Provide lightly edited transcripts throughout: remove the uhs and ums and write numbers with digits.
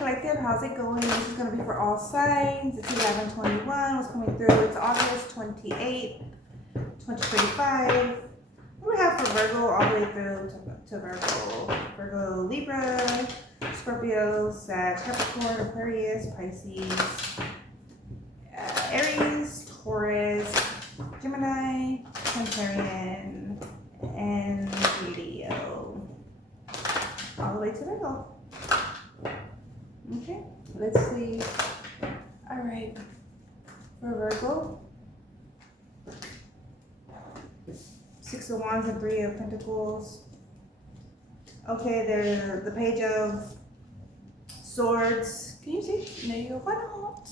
Collective, how's it going? This is going to be for all signs. It's 11/21. What's coming through? It's August 28th, 2025. What do we have for Virgo all the way through to Virgo? Virgo, Libra, Scorpio, Sag, Capricorn, Aquarius, Pisces, Aries, Taurus, Gemini, Cancerian, and Leo. All the way to Virgo. Okay, let's see. All right, for Virgo, Six of Wands and Three of Pentacles. Okay, there's the Page of Swords. Can you see? No, you why not?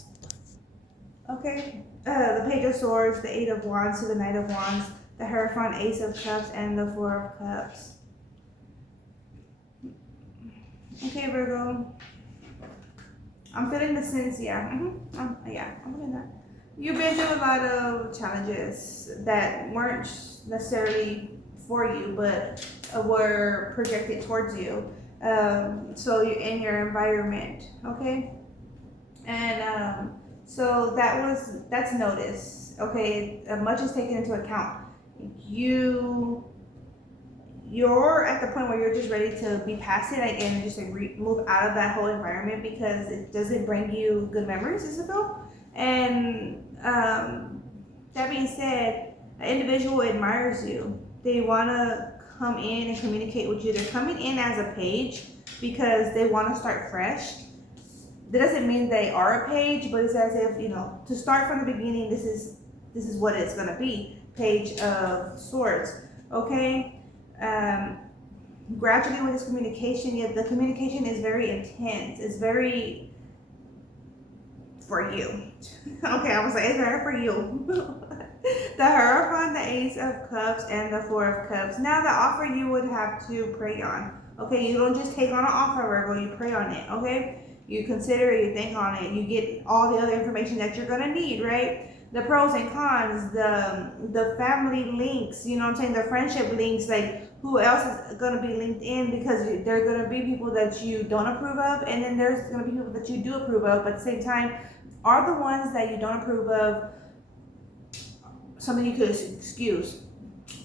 Okay, the Page of Swords, the Eight of Wands to the Knight of Wands, the Hierophant, Ace of Cups, and the Four of Cups. Okay, Virgo. I'm feeling the sense, yeah. I'm feeling that. You've been through a lot of challenges that weren't necessarily for you, but were projected towards you. So you're in your environment, okay? And so that's noticed, okay? Much is taken into account. You're at the point where you're just ready to be past it and just like move out of that whole environment because it doesn't bring you good memories, Isabel. And that being said, an individual admires you. They want to come in and communicate with you. They're coming in as a page because they want to start fresh. That doesn't mean they are a page, but it's as if, you know, to start from the beginning, this is what it's going to be. Page of Swords, okay? Gradually with this communication, yet the communication is very intense. It's very for you. Okay, I was like, it's very for you. The Hierophant, the Ace of Cups, and the Four of Cups. Now the offer you would have to pray on. Okay, you don't just take on an offer, Virgo, you pray on it, okay? You consider it, you think on it, you get all the other information that you're gonna need, right? The pros and cons, the family links, you know what I'm saying, the friendship links, like who else is gonna be linked in, because there are gonna be people that you don't approve of, and then there's gonna be people that you do approve of, but at the same time, are the ones that you don't approve of something you could excuse?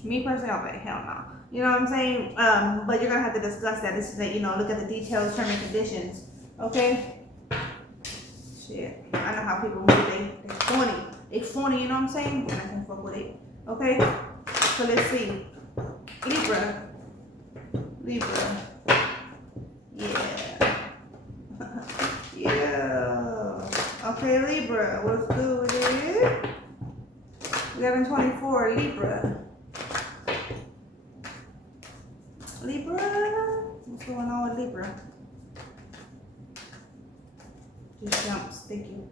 Me personally, I'm like, hell no. You know what I'm saying? But you're gonna have to discuss that. This is that, you know, look at the details, terms and conditions. Okay? Shit. I know how people move. They funny. They funny, you know what I'm saying? And I can fuck with it. Okay? So let's see. Libra. Yeah. Yeah. Okay, Libra. What's good with it? 11/24, Libra. What's going on with Libra? Just jumps, thank you.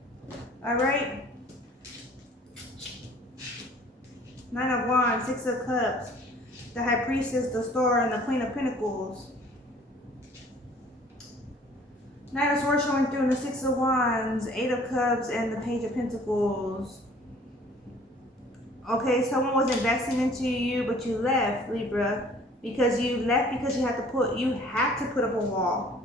All right. Nine of Wands, Six of Cups, the High Priestess, the Star, and the Queen of Pentacles. Nine of Swords showing through, and the Six of Wands, Eight of Cups, and the Page of Pentacles. Okay, someone was investing into you, but you left, Libra, because you left because you had to put up a wall.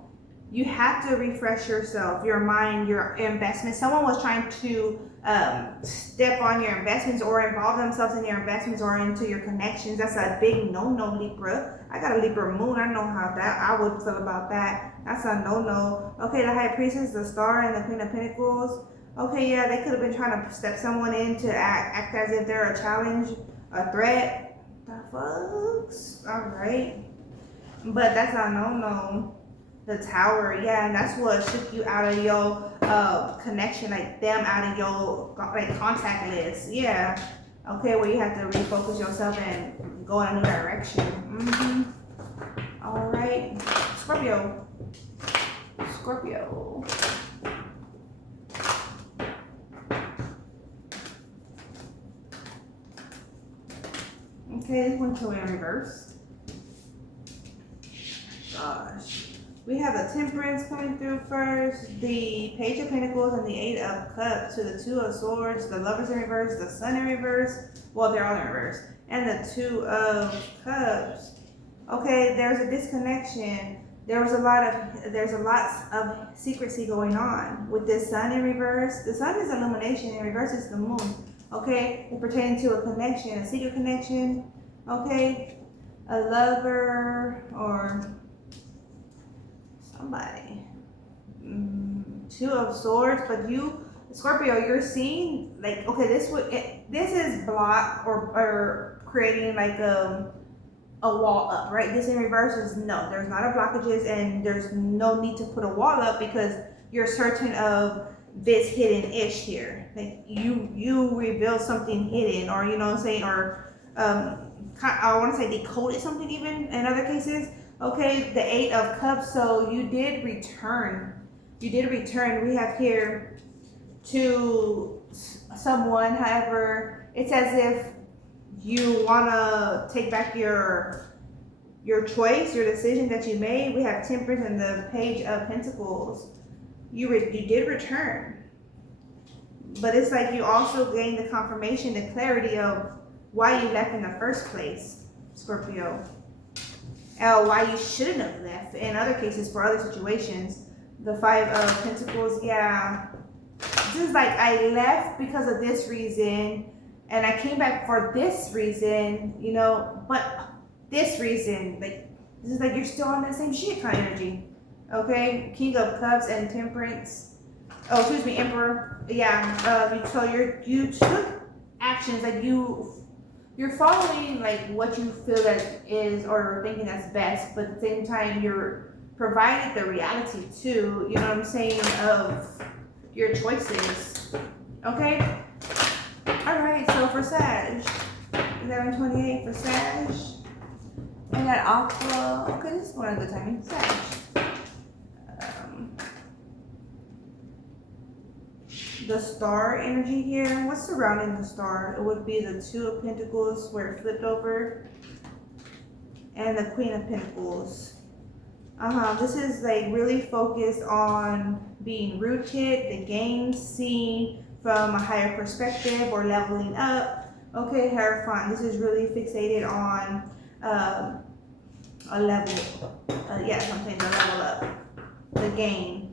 You have to refresh yourself, your mind, your investments. Someone was trying to step on your investments or involve themselves in your investments or into your connections. That's a big no-no, Libra. I got a Libra moon. I know how that I would feel about that. That's a no-no. Okay, the High Priestess, the Star, and the Queen of Pentacles. Okay, yeah, they could have been trying to step someone in to act as if they're a challenge, a threat. The fucks? All right. But that's a no-no. The Tower, yeah, and that's what shook you out of your connection, like them out of your like contact list, yeah. Okay, where you have to refocus yourself and go in a new direction. All right, Scorpio. Okay, this went to in reverse. Gosh. We have the Temperance coming through first, the Page of Pentacles and the Eight of Cups to the Two of Swords, the Lovers in reverse, the Sun in reverse, well, they're all in reverse, and the Two of Cups. Okay, there's a disconnection. there's a lot of secrecy going on with this sun in reverse. The sun is illumination, in reverse is the moon. Okay, it pertains to a connection, a secret connection. Okay, a lover or somebody. Two of Swords, but you, Scorpio, you're seeing like, okay, this is block or creating like a wall up, right? This in reverse is no, there's not a blockages and there's no need to put a wall up because you're certain of this hidden ish here. Like you reveal something hidden, or you know what I'm saying, or I want to say decoded something even in other cases. Okay, the Eight of Cups, so you did return. You did return. We have here to someone, however, it's as if you want to take back your choice, your decision that you made. We have Temperance and the Page of Pentacles. You did return, but it's like you also gained the confirmation, the clarity of why you left in the first place, Scorpio. Why you shouldn't have left in other cases for other situations. The Five of Pentacles, yeah. This is like, I left because of this reason, and I came back for this reason, you know, but this reason, like, this is like you're still on that same shit kind of energy. Okay, King of Cups and Temperance. Oh, excuse me, Emperor. Yeah, so you took actions, like you're following like what you feel that is or thinking that's best, but at the same time you're provided the reality too, you know what I'm saying, of your choices. Okay? Alright, so for Sag, 11:28 for Sag. And that Aqua, okay, this is one of the timing. Sag. The Star energy here, what's surrounding the Star? It would be the Two of Pentacles where it flipped over, and the Queen of Pentacles. This is like really focused on being rooted, the gains seen from a higher perspective or leveling up. Okay, Hierophant, this is really fixated on a level, something to level up, the gain.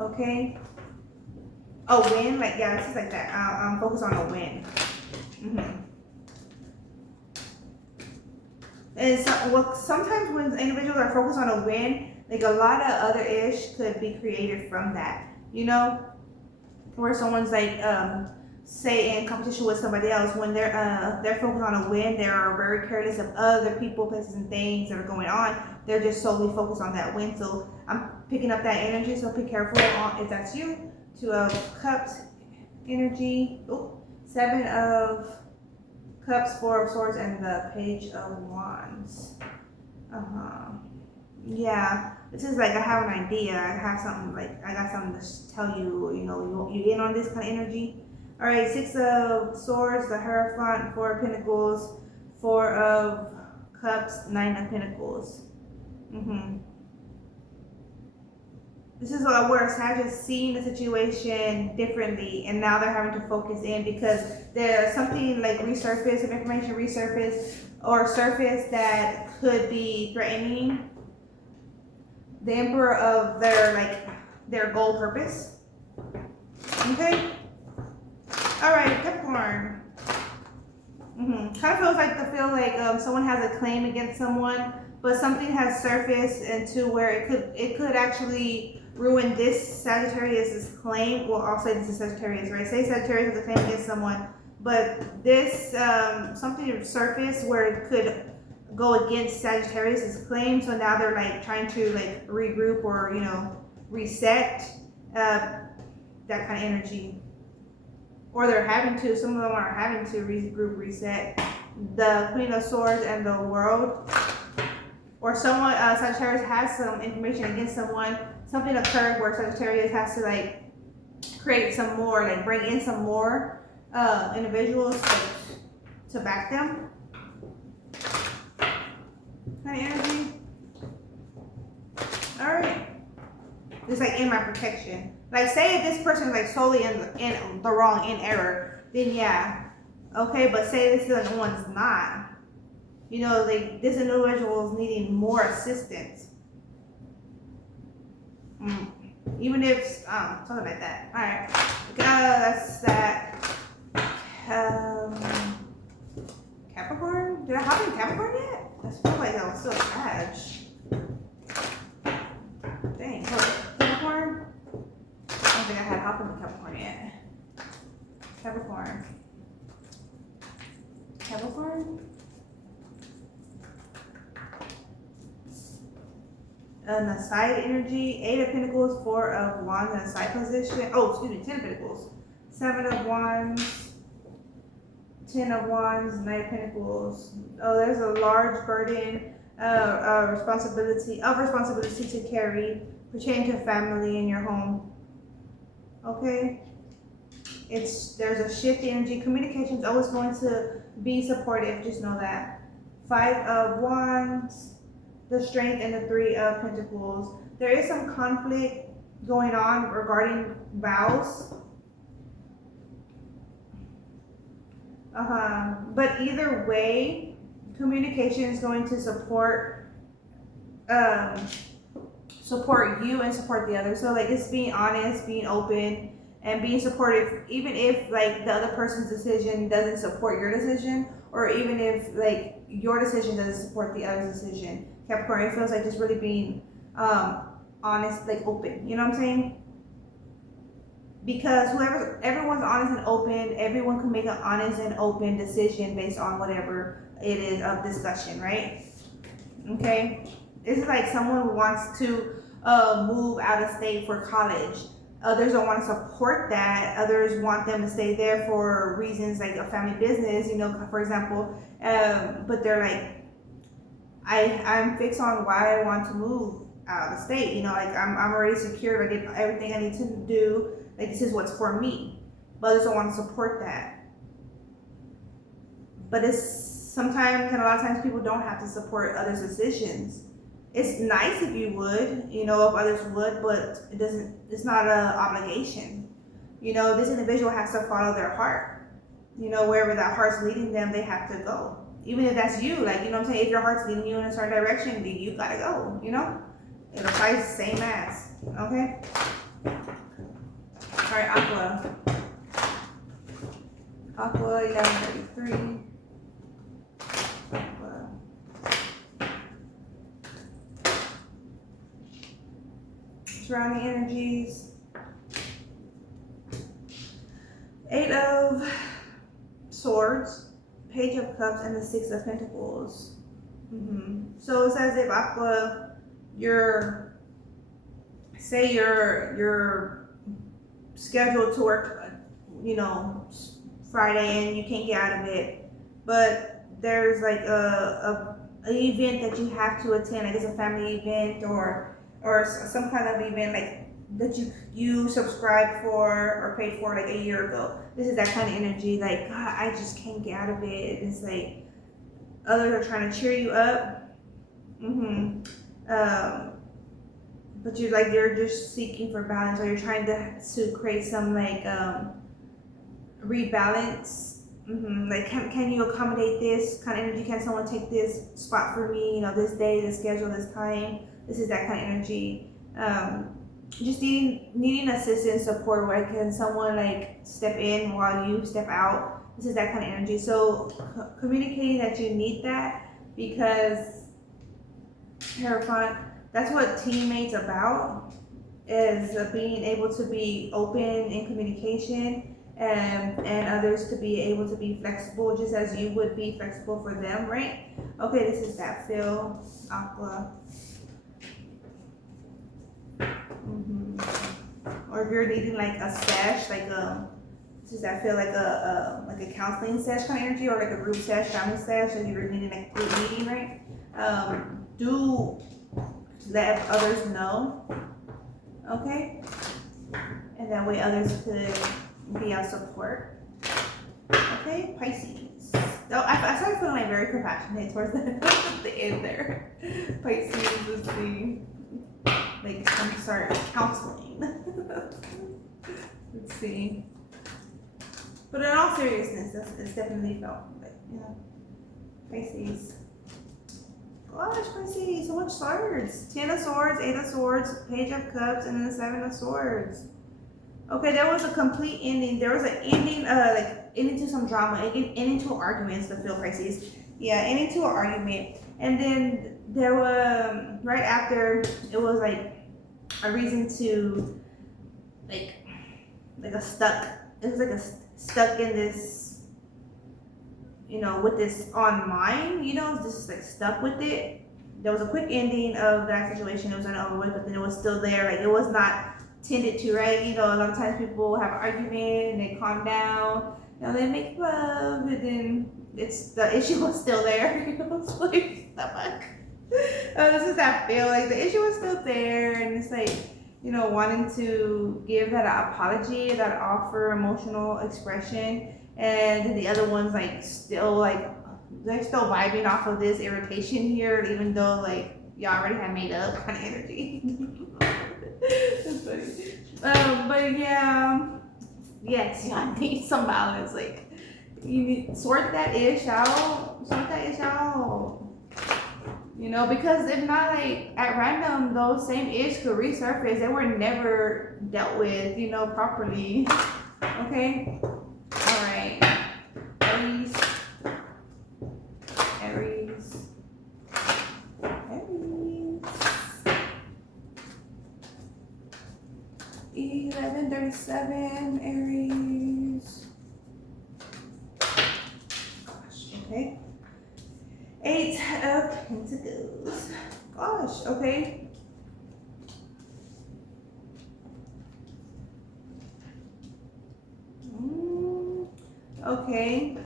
Okay. A win, like, yeah, this is like that. I'm focused on a win. And so, sometimes when individuals are focused on a win, like a lot of other ish could be created from that. You know, where someone's like, say in competition with somebody else, when they're focused on a win, they're very careless of other people, places, and things that are going on. They're just solely focused on that win. So I'm picking up that energy. So be careful if that's you. Two of Cups energy. Oh, Seven of Cups, Four of Swords, and the Page of Wands. Yeah, this is like I have an idea. I have something, like I got something to tell you. You know, you in on this kind of energy. All right, Six of Swords, the Hierophant, Four of Pentacles, Four of Cups, Nine of Pentacles. This is where Sag is seeing the situation differently, and now they're having to focus in because there's something like resurface, some information resurface or surface that could be threatening the Emperor of their goal purpose. Okay. All right, Capricorn. Kind of feels like someone has a claim against someone, but something has surfaced into where it could actually ruin this Sagittarius' claim. Well, I'll say this is Sagittarius, right? Say Sagittarius has a claim against someone, but this something surfaced where it could go against Sagittarius' claim. So now they're like trying to like regroup or reset that kind of energy, or they're having to. Some of them are having to regroup, reset. The Queen of Swords and the World, or someone Sagittarius has some information against someone. Something occurred where Sagittarius has to like create some more, like bring in some more individuals to back them. Kind of energy. All right. It's like in my protection. Like say if this person is like solely in the wrong, in error, then yeah, okay. But say this one's not. Like this individual is needing more assistance. Even if something like that. All right, that's that. Capricorn. Did I hop in Capricorn yet? I feel like I was still Sag. Dang, hold on. Capricorn. I don't think I had hop in Capricorn yet. Capricorn. And the side energy, 8 of Pentacles, 4 of Wands in a side position. Oh, excuse me, 10 of Pentacles. 7 of Wands, 10 of Wands, 9 of Pentacles. Oh, there's a large burden, responsibility to carry pertaining to family in your home. Okay? There's a shift in energy. Communication is always going to be supportive, just know that. 5 of Wands, the Strength, and the 3 of Pentacles. There is some conflict going on regarding vows. But either way, communication is going to support you and support the other. So like, it's being honest, being open, and being supportive, even if like the other person's decision doesn't support your decision, or even if like your decision doesn't support the other's decision. Capricorn, it feels like just really being honest, like open. You know what I'm saying? Because everyone's honest and open, everyone can make an honest and open decision based on whatever it is of discussion, right? Okay? This is like someone who wants to move out of state for college. Others don't want to support that. Others want them to stay there for reasons like a family business, you know, for example. But they're like, I'm fixed on why I want to move out of the state. You know, like I'm already secure. I did everything I need to do. Like, this is what's for me. But others don't want to support that. But it's sometimes, and a lot of times, people don't have to support others' decisions. It's nice if you would, you know, if others would, but it's not an obligation. You know, this individual has to follow their heart. You know, wherever that heart's leading them, they have to go. Even if that's you, like, you know what I'm saying? If your heart's leading you in a certain direction, then you gotta go, you know? It applies the same as, okay? All right, Aqua. Aqua, 1133. Aqua. Surrounding energies. 8 of Swords, Page of Cups, and the 6 of Pentacles. So it's as if Aqua, you're scheduled to work, you know, Friday, and you can't get out of it, but there's like an event that you have to attend, like it's a family event or some kind of event like that you subscribed for or paid for like a year ago. This is that kind of energy, like, God, I just can't get out of it. It's like others are trying to cheer you up. But you're just seeking for balance, or you're trying to create some like rebalance. Like, can you accommodate this kind of energy? Can someone take this spot for me? You know, this day, this schedule, this time. This is that kind of energy. Just needing assistance, support. Where can someone like step in while you step out? This is that kind of energy. So communicating that you need that, because Hierophant, that's what teammates about, is being able to be open in communication, and others to be able to be flexible, just as you would be flexible for them, right? Okay, this is that feel, Aqua. Or if you're needing like a stash, like this is that feel like a counseling stash kind of energy, or like a group stash, family stash, and you're needing like a group meeting, right? Do let others know, okay? And that way others could be our support. Okay, Pisces. So I started feeling like very compassionate towards the end there. Pisces is the, like, I'm start counseling. Let's see. But in all seriousness, it's definitely felt, like, you know, Pisces. Gosh, Chrissy, so much swords. 10 of swords, 8 of swords, page of cups, and then 7 of swords. Okay, there was a complete ending. There was an ending, like ending to some drama, ending to arguments. The feel Pisces, yeah, ending to an argument, and then there was right after it was like a reason to like a stuck. It was like a stuck in this, with this on mine. Just like stuck with it. There was a quick ending of that situation. It was over with, but then it was still there. Like it was not tended to, right? A lot of times people have an argument and they calm down, they make love, and then the issue was still there. It's like, stomach. This is that feel like the issue was still there, and it's like, wanting to give that apology, that offer emotional expression, and then the other one's like still like they're still vibing off of this irritation here, even though like y'all already had made up kind of energy. That's funny. But yeah, yes, y'all need some balance. Like you need sort that ish out. Because if not, like at random, those same ish could resurface. They were never dealt with, properly. Okay. All right. Aries. 11:37, Aries. Gosh, okay. 8 of Pentacles. Gosh, okay. Okay.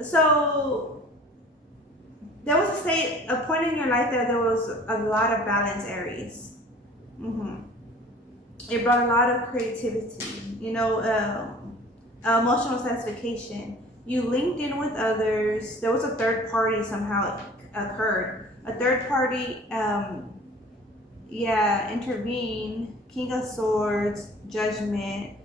So there was a point in your life that there was a lot of balance, Aries. It brought a lot of creativity, emotional satisfaction. You linked in with others. There was a third party somehow occurred. A third party, intervened. King of Swords, Judgment,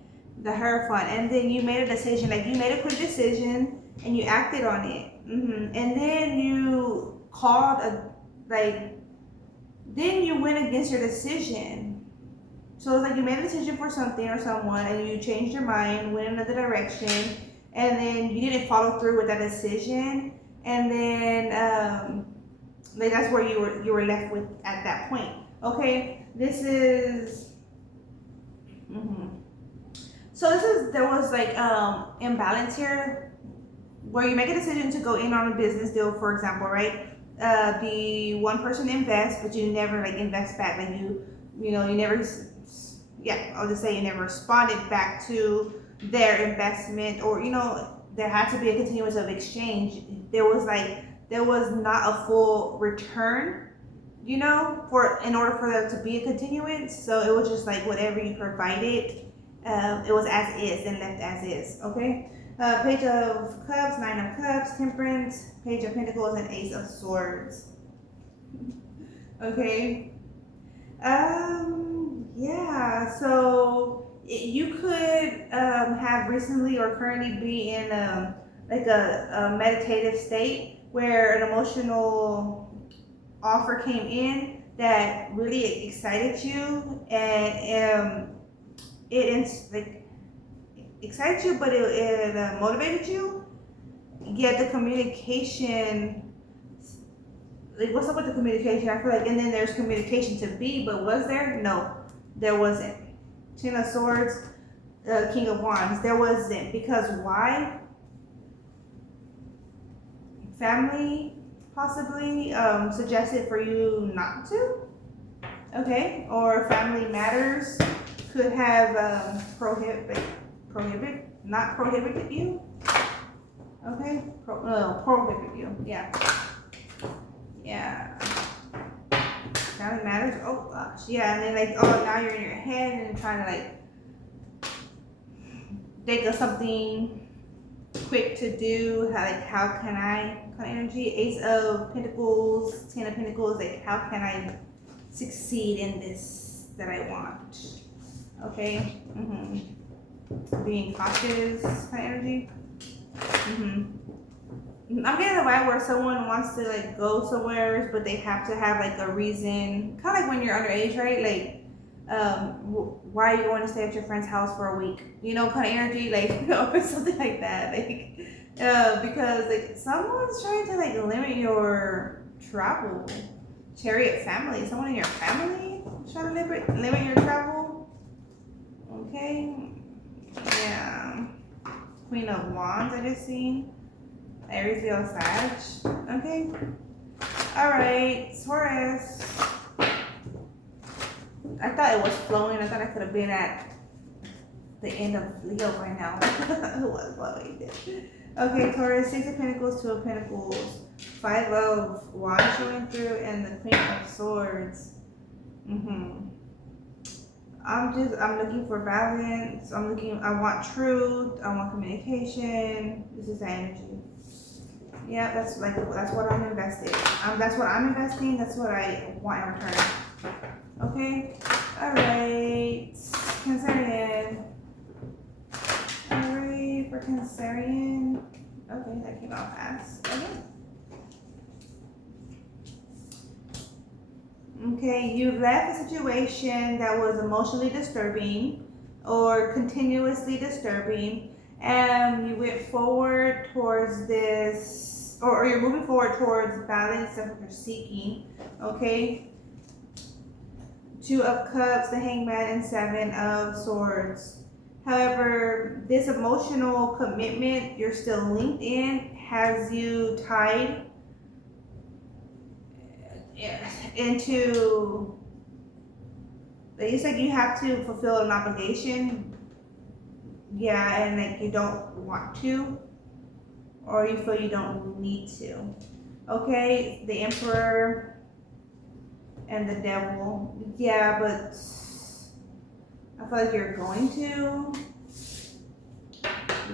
the Hierophant, and then you made a decision. Like you made a quick decision and you acted on it. And then you then you went against your decision. So it's like you made a decision for something or someone, and you changed your mind, went in another direction, and then you didn't follow through with that decision, and then that's where you were left with at that point. Okay, this is. So there was like imbalance here, where you make a decision to go in on a business deal, for example, right? The one person invests, but you never like invest back. Like you never. Yeah, I'll just say you never responded back to their investment, or there had to be a continuance of exchange. There was not a full return, in order for there to be a continuance. So it was just like whatever you provided, it was as is and left as is. Okay. Page of Cups, 9 of Cups, Temperance, Page of Pentacles, and Ace of Swords. Okay. Yeah, so you could have recently or currently be in a meditative state where an emotional offer came in that really excited you, and it excited you, but it motivated you. Yet the communication. Like, what's up with the communication? I feel like, and then there's communication to be, but was there? No, there wasn't. 10 of Swords, King of Wands, there wasn't. Because why? Family possibly suggested for you not to. Okay, or family matters could have prohibited you. Okay, prohibit you. Yeah. Family matters. Oh gosh. Yeah, and then now you're in your head and trying to think of something quick to do. How can I kind of energy? Ace of Pentacles, 10 of Pentacles. How can I succeed in this that I want? Okay. Being cautious kind of energy. I'm getting the vibe where someone wants to like go somewhere, but they have to have like a reason. Kind of like when you're underage, right? Like, why are you going to stay at your friend's house for a week? You know, kind of energy, like, or something like that. Like, because like someone's trying to like limit your travel. Chariot family, someone in your family trying to limit your travel. Okay, yeah. Queen of Wands, I just seen. Aries, Leo, Sag. Okay. All right, Taurus. I thought it was flowing. I thought I could have been at the end of Leo right now. It was flowing. Okay, Taurus, Six of Pentacles, Two of Pentacles, Five of Wands showing through, and the Queen of Swords. I'm looking for balance. I want truth. I want communication. This is the energy. Yeah, that's what I'm invested. That's what I'm investing. That's what I want in return. Okay. All right. Cancerian. All right, for Cancerian. Okay, that came out fast. Okay, you left a situation that was emotionally disturbing or continuously disturbing, and you went forward towards this, or you're moving forward towards balance that you're seeking. Okay. Two of Cups, the Hangman, and Seven of Swords. However, this emotional commitment you're still linked in has you tied into, it's like you have to fulfill an obligation. Yeah, and like you don't want to, or you feel you don't need to. Okay, the Emperor and the Devil. Yeah, but I feel like you're going to.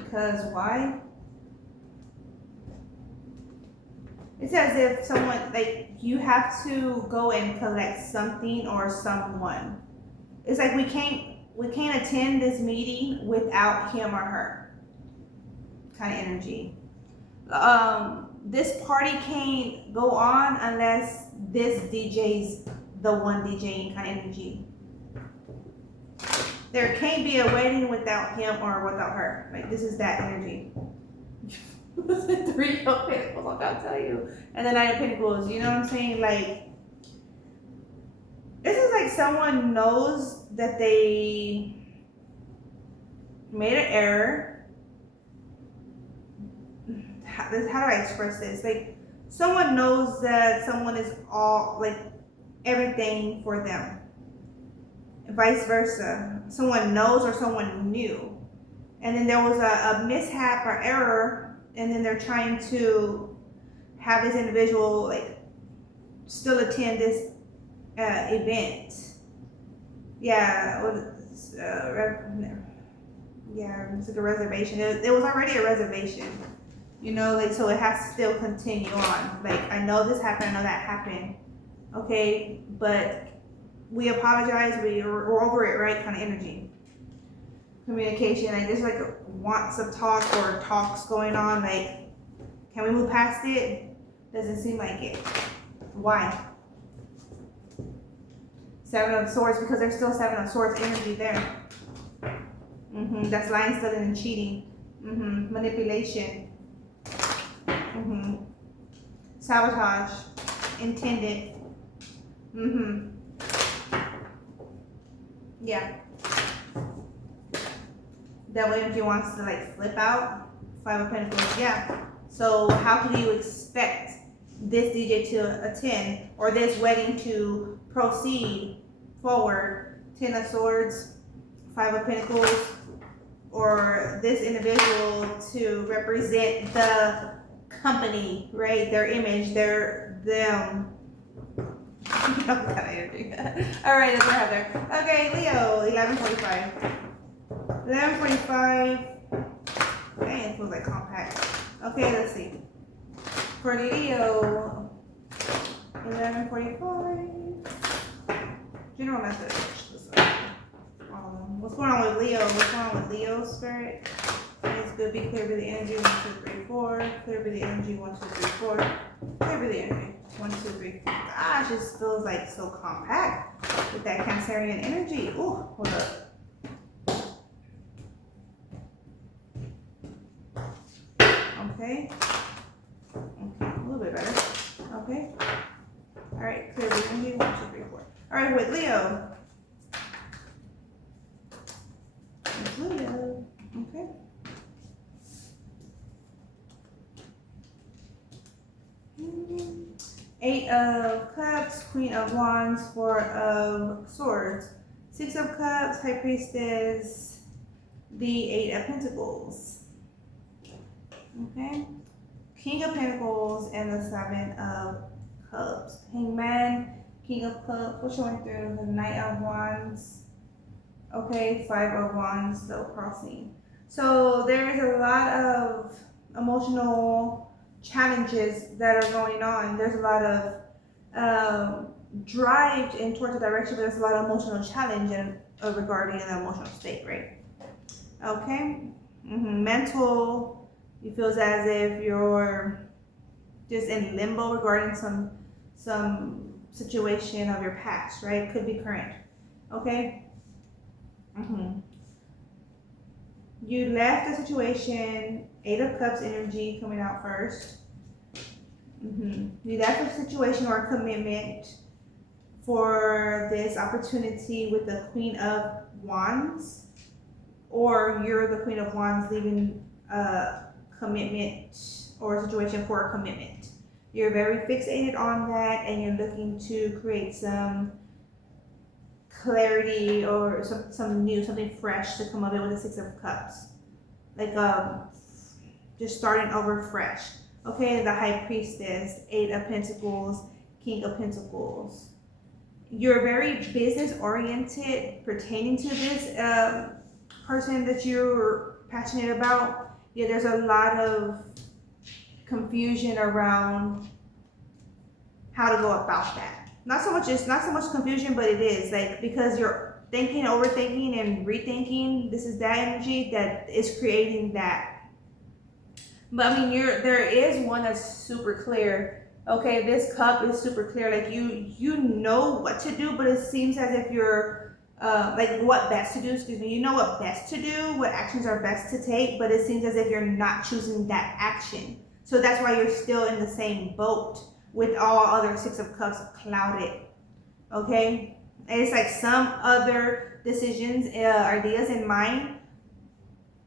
Because why? It's as if someone, like, you have to go and collect something or someone. It's like we can't attend this meeting without him or her. Kind of energy. This party can't go on unless this DJ's the one DJing, kind of energy. There can't be a wedding without him or without her. Like, this is that energy. Three of Pentacles, like I'll tell you. And the Nine of Pentacles, you know what I'm saying? Like, this is like someone knows that they made an error. How do I express this? Like, someone knows that someone is all, like, everything for them. Vice versa. Someone knows or someone knew. And then there was a mishap or error, and then they're trying to have this individual, like, still attend this event. Yeah, it's like a reservation. It was already a reservation, you know, like, so it has to still continue on. Like, I know this happened, I know that happened, okay, but we apologize, we're over it, right? Kind of energy. Communication, like, there's like wants of talk or talks going on. Like, can we move past it? Doesn't seem like it. Why? Seven of Swords, because there's still Seven of Swords energy there. That's lying, stealing, and cheating. Manipulation. Sabotage. Intended. Yeah. That way, if he wants to like flip out, Five of Pentacles. Yeah. So how can you expect this DJ to attend or this wedding to proceed forward? Ten of Swords, Five of Pentacles, or this individual to represent the company, right? Their image, them. All right, that's what I have there. Okay, Leo, 11:45. 11:45. Dang, it feels like compact. Okay, let's see. For Leo, 11:45. General message. What's going on with Leo? What's going on with Leo, Spirit? What is Good. Be clear with the energy. 1, 2, 3, 4. Clear with the energy. 1, 2, 3, 4. Clear with the energy. 1, 2, 3, 4. Gosh, it just feels like so compact with that Cancerian energy. Ooh, hold up. Okay. Okay, a little bit better. Okay. All right, clear with the energy. 1, 2, 3, 4. All right, with Leo. Leo. Okay. Eight of Cups, Queen of Wands, Four of Swords, Six of Cups, High Priestess, the Eight of Pentacles. Okay. King of Pentacles and the Seven of Cups. Hangman, King of Cups, we're showing through the Knight of Wands. Okay, Five of Wands, still crossing. So there's a lot of emotional challenges that are going on. There's a lot of drive in towards a direction, but there's a lot of emotional challenge regarding an emotional state, right? Okay. Mental, it feels as if you're just in limbo regarding some situation of your past, right? Could be current. Okay. You left the situation. Eight of Cups energy coming out first. You left a situation or a commitment for this opportunity with the Queen of Wands, or you're the Queen of Wands leaving a commitment or a situation for a commitment. You're very fixated on that, and you're looking to create some clarity or some new, something fresh to come up with the Six of Cups, like just starting over fresh. Okay, the High Priestess, Eight of Pentacles, King of Pentacles. You're very business oriented pertaining to this person that you're passionate about. Yeah, there's a lot of confusion around how to go about that. Not so much confusion, but it is like, because you're thinking, overthinking, and rethinking. This is that energy that is creating that. But I mean, there is one that's super clear. Okay, this cup is super clear. Like you know what to do, but it seems as if you're like what best to do. Excuse me. You know what best to do, what actions are best to take, but it seems as if you're not choosing that action. So that's why you're still in the same boat with all other Six of Cups clouded. Okay, and it's like some other decisions, ideas in mind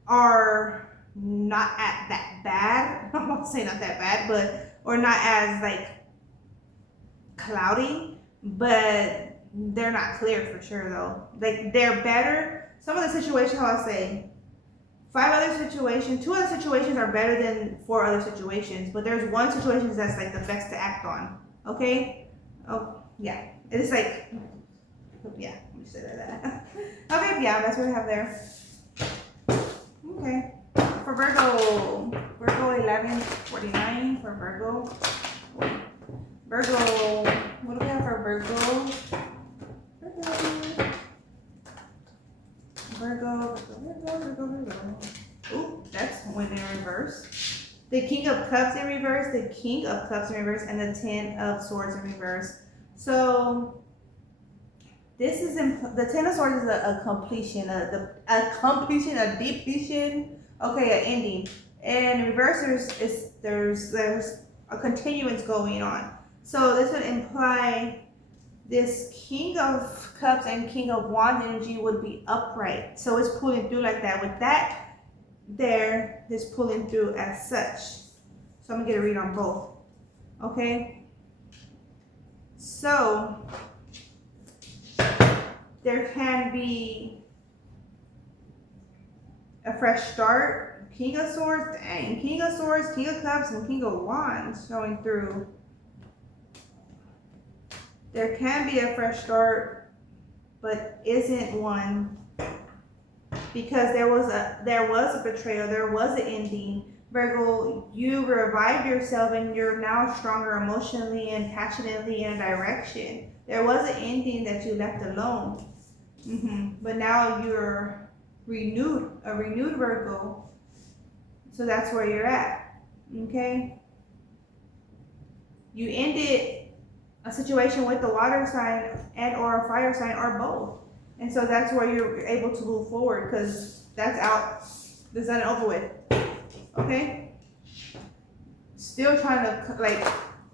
are not at that bad. I won't say not that bad, but or not as like cloudy, but they're not clear for sure though. Like they're better. Some of the situations, I'll say, two other situations are better than 4 other situations, but there's one situation that's like the best to act on. Okay? Oh yeah, it's like, yeah, let me say that. Okay, yeah, that's what we have there. Okay. For Virgo 1149 for Virgo. What do we have for Virgo? Virgo. Ooh, that's one in reverse. The King of Cups in reverse, the King of Cups in reverse, and the Ten of Swords in reverse. So this is the Ten of Swords is a completion, a depletion. Okay, an ending. And in reverse, there's a continuance going on. So this would imply this King of Cups and King of Wands energy would be upright. So it's pulling through like that. With that there, it's pulling through as such. So I'm gonna get a read on both. Okay. So there can be a fresh start. King of Swords, dang. King of Swords, King of Cups, and King of Wands showing through. There can be a fresh start, but isn't one, because there was a betrayal, there was an ending. Virgo, you revived yourself and you're now stronger emotionally and passionately in a direction. There was an ending that you left alone. But now you're a renewed Virgo. So that's where you're at. Okay? You ended a situation with the water sign and or a fire sign or both. And so that's where you're able to move forward because that's out. That's done and over with. Okay? Still trying to like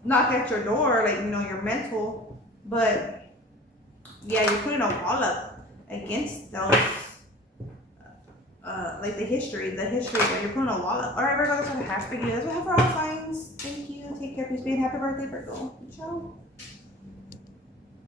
knock at your door, like, you know, your mental, but yeah, you're putting a wall up against those, like the history that you're putting a wall up. All right, Virgo, that's what I have for you. That's what I have for all signs. Thank you. Take care, peace, be, and happy birthday, Virgo. Ciao.